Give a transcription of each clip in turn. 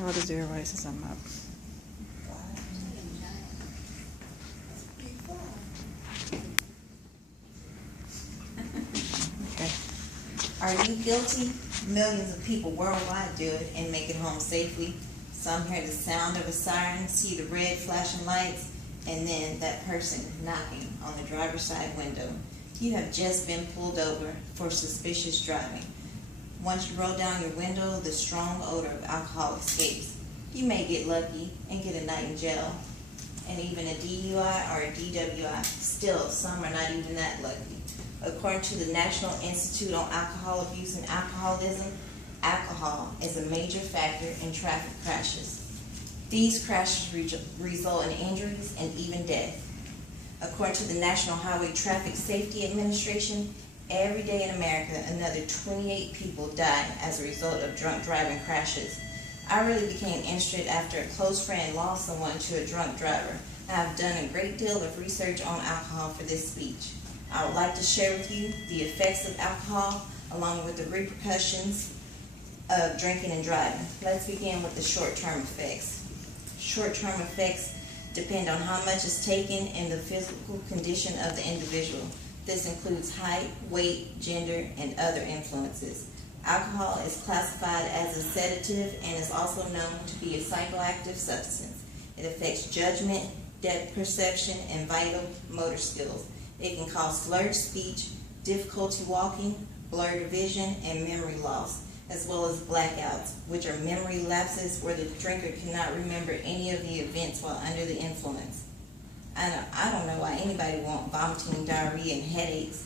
All the zeros is I'm up. Okay. Are you guilty? Millions of people worldwide do it and make it home safely. Some hear the sound of a siren, see the red flashing lights, and then that person knocking on the driver's side window. You have just been pulled over for suspicious driving. Once you roll down your window, the strong odor of alcohol escapes. You may get lucky and get a night in jail, and even a DUI or a DWI. Still, some are not even that lucky. According to the National Institute on Alcohol Abuse and Alcoholism, alcohol is a major factor in traffic crashes. These crashes result in injuries and even death. According to the National Highway Traffic Safety Administration, every day in America, another 28 people die as a result of drunk driving crashes. I really became interested after a close friend lost someone to a drunk driver. I have done a great deal of research on alcohol for this speech. I would like to share with you the effects of alcohol along with the repercussions of drinking and driving. Let's begin with the short-term effects. Short-term effects depend on how much is taken and the physical condition of the individual. This includes height, weight, gender, and other influences. Alcohol is classified as a sedative and is also known to be a psychoactive substance. It affects judgment, depth perception, and vital motor skills. It can cause slurred speech, difficulty walking, blurred vision, and memory loss, as well as blackouts, which are memory lapses where the drinker cannot remember any of the events while under the influence. I don't know why anybody wants vomiting, diarrhea, and headaches.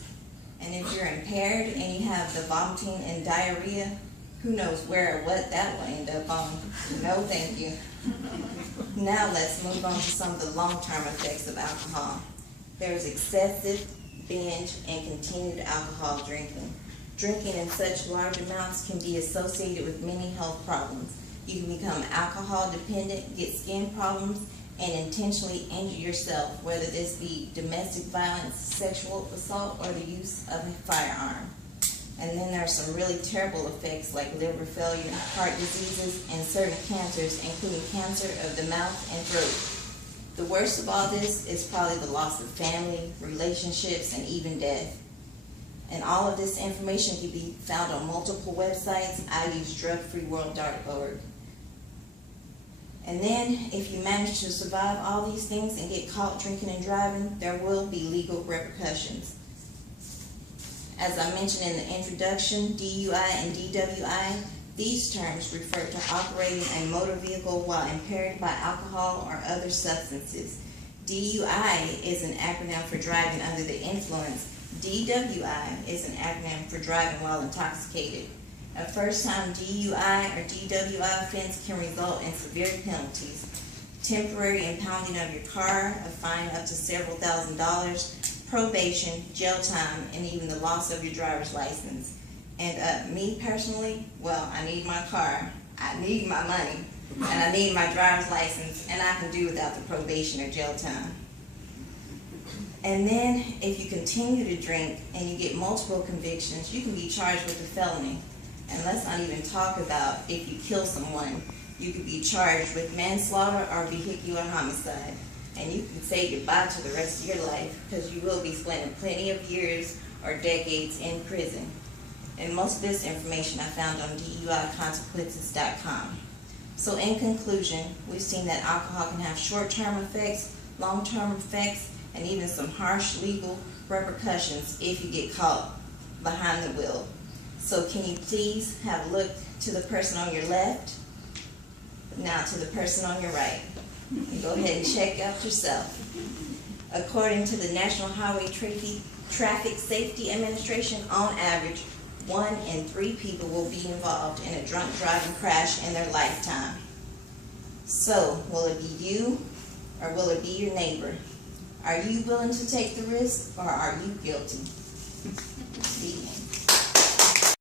And if you're impaired and you have the vomiting and diarrhea, who knows where or what that will end up on. No, thank you. Now let's move on to some of the long-term effects of alcohol. There is excessive, binge, and continued alcohol drinking. Drinking in such large amounts can be associated with many health problems. You can become alcohol dependent, get skin problems, and intentionally injure yourself, whether this be domestic violence, sexual assault, or the use of a firearm. And then there are some really terrible effects like liver failure, heart diseases, and certain cancers, including cancer of the mouth and throat. The worst of all this is probably the loss of family, relationships, and even death. And all of this information can be found on multiple websites. I use drugfreeworld.org. And then, if you manage to survive all these things and get caught drinking and driving, there will be legal repercussions. As I mentioned in the introduction, DUI and DWI, these terms refer to operating a motor vehicle while impaired by alcohol or other substances. DUI is an acronym for driving under the influence. DWI is an acronym for driving while intoxicated. A first-time DUI or DWI offense can result in severe penalties: temporary impounding of your car, a fine up to several $1,000s, probation, jail time, and even the loss of your driver's license. And me personally, well, I need my car, I need my money, and I need my driver's license, and I can do without the probation or jail time. And then, if you continue to drink and you get multiple convictions, you can be charged with a felony. And let's not even talk about if you kill someone. You could be charged with manslaughter or vehicular homicide. And you can say goodbye to the rest of your life because you will be spending plenty of years or decades in prison. And most of this information I found on DUIconsequences.com. So in conclusion, we've seen that alcohol can have short-term effects, long-term effects, and even some harsh legal repercussions if you get caught behind the wheel. So can you please have a look to the person on your left, now to the person on your right. And go ahead and check out yourself. According to the National Highway Traffic Safety Administration, on average, 1 in 3 people will be involved in a drunk driving crash in their lifetime. So, will it be you or will it be your neighbor? Are you willing to take the risk or are you guilty? The end.